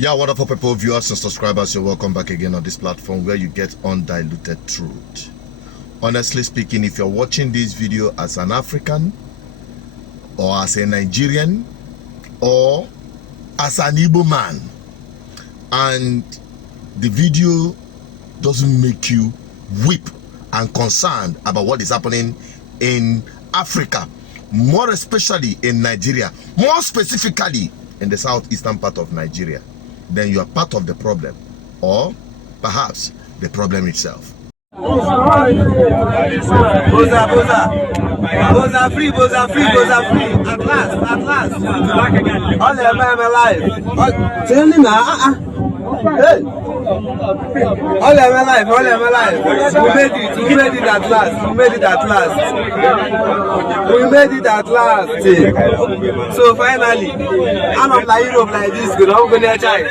Yeah, wonderful people, viewers and subscribers, you're welcome back again on this platform where you get undiluted truth. Honestly speaking, if you're watching this video as an African or as a Nigerian or as an Igbo man and the video doesn't make you weep and concerned about what is happening in Africa, more especially in Nigeria, more specifically in the southeastern part of Nigeria, then you are part of the problem, or perhaps the problem itself. Boza free, at last. All am alive. Tell me now, hey. All am alive. We made it at last. So finally, I'm of like Europe like this, good. I'm going to try.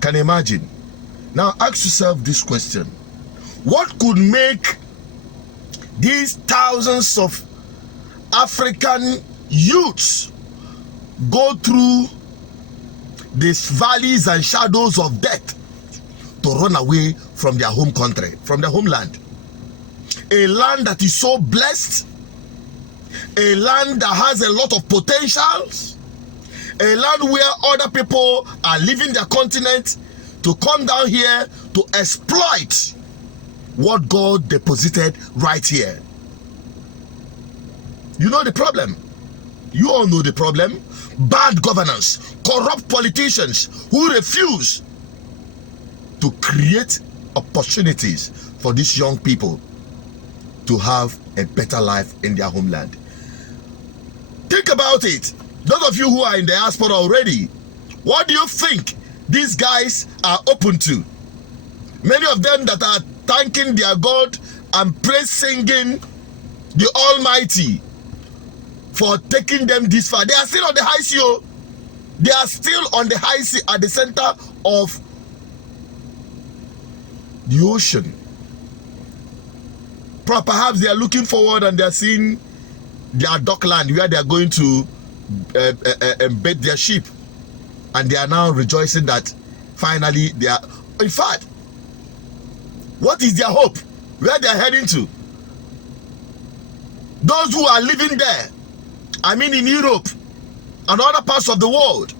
Can you imagine? Now ask yourself this question. What could make these thousands of African youths go through these valleys and shadows of death to run away from their home country, from their homeland? A land that is so blessed, a land that has a lot of potentials, a land where other people are leaving their continent to come down here to exploit what God deposited right here. You know the problem. You all know the problem. Bad governance, corrupt politicians who refuse to create opportunities for these young people to have a better life in their homeland. Think about it. Those of you who are in the diaspora already, what do you think these guys are open to? Many of them that are thanking their God and praise singing the Almighty for taking them this far. They are still on the high sea. They are still on the high sea at the center of the ocean. Perhaps they are looking forward and they are seeing their dockland where they are going to embed their ship, and they are now rejoicing that finally they are. In fact, what is their hope? Where they are heading to? Those who are living there, I mean in Europe and other parts of the world,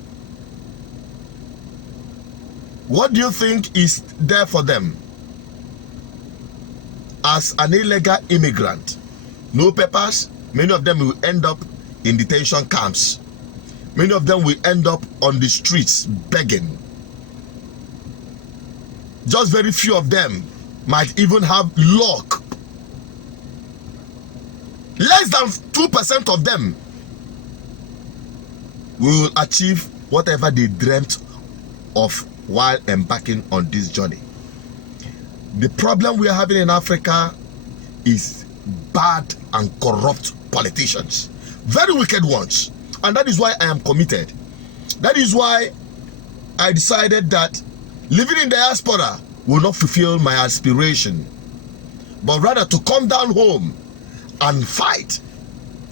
what do you think is there for them? As an illegal immigrant, no papers, many of them will end up in detention camps. Many of them will end up on the streets begging. Just very few of them might even have luck. Less than 2% of them will achieve whatever they dreamt of while embarking on this journey. The problem we are having in Africa is bad and corrupt politicians, very wicked ones, and that is why I am committed. That is why I decided that living in the diaspora will not fulfill my aspiration, but rather to come down home and fight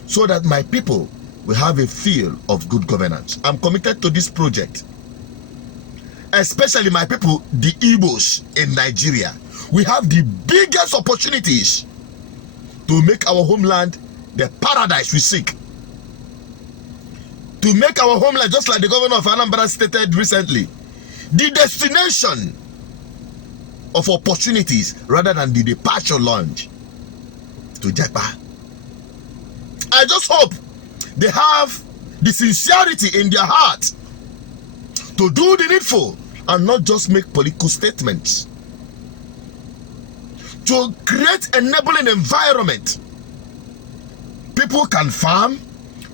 so that my people will have a feel of good governance. I'm committed to this project, especially my people, the Igbos in Nigeria. We have the biggest opportunities to make our homeland the paradise we seek. To make our homeland, just like the governor of Anambra stated recently, the destination of opportunities rather than the departure lounge to Japa. I just hope they have the sincerity in their heart to do the needful and not just make political statements. To create an enabling environment. People can farm,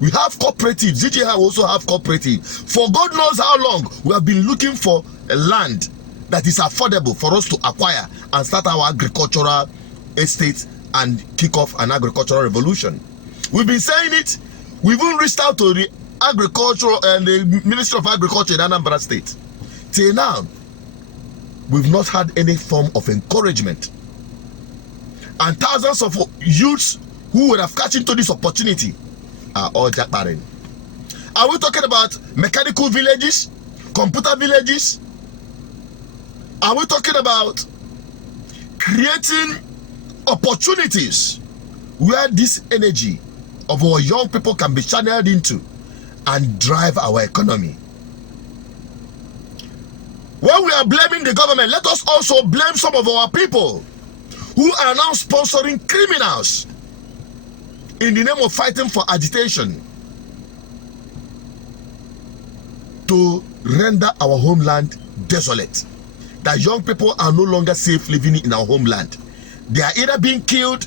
We have cooperatives. ZJI also have cooperative. For God knows how long, we have been looking for a land that is affordable for us to acquire and start our agricultural estates and kick off an agricultural revolution. We've been saying it. We've even reached out to the agricultural and the Ministry of Agriculture in Anambra State. Till now, we've not had any form of encouragement. And thousands of youths who would have catched into this opportunity are all jackbarren. Are we talking about mechanical villages, computer villages? Are we talking about creating opportunities where this energy of our young people can be channeled into and drive our economy? When we are blaming the government, let us also blame some of our people who are now sponsoring criminals in the name of fighting for agitation to render our homeland desolate. That young people are no longer safe living in our homeland. They are either being killed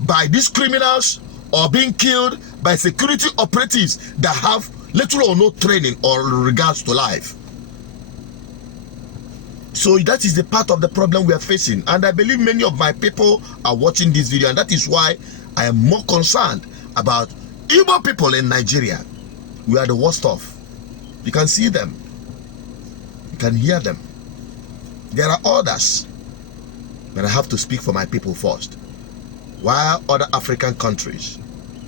by these criminals or being killed by security operatives that have little or no training or regards to life. So that is the part of the problem we are facing, and I believe many of my people are watching this video, and that is why I am more concerned about Igbo people in Nigeria. We are the worst off. You can see them, you can hear them. There are others, but I have to speak for my people first. While other African countries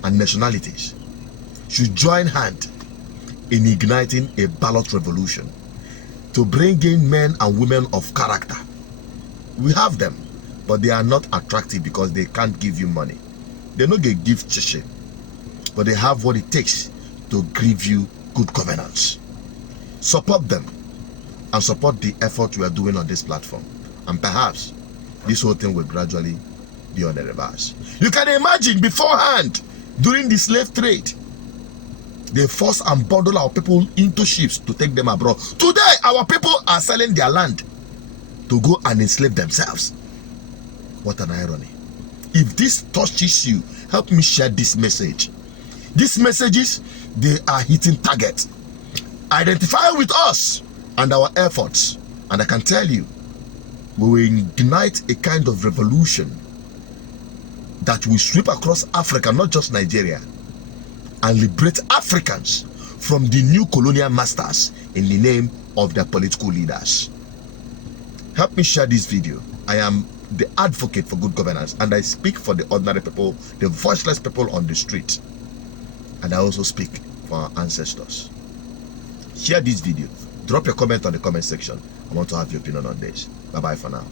and nationalities should join hand in igniting a ballot revolution to bring in men and women of character. We have them, but they are not attractive because they can't give you money. They don't get give chiche, but they have what it takes to give you good governance. Support them and support the effort we are doing on this platform, and perhaps this whole thing will gradually be on the reverse. You can imagine beforehand, during the slave trade, they force and bundle our people into ships to take them abroad. Today, our people are selling their land to go and enslave themselves. What an irony. If this touches you, help me share this message. These messages, they are hitting targets. Identify with us and our efforts, and I can tell you, we will ignite a kind of revolution that will sweep across Africa, not just Nigeria, and liberate Africans from the new colonial masters in the name of their political leaders. Help me share this video. I am the advocate for good governance, and I speak for the ordinary people, the voiceless people on the street, and I also speak for our ancestors. Share this video. Drop your comment on the comment section. I want to have your opinion on this. Bye bye for now.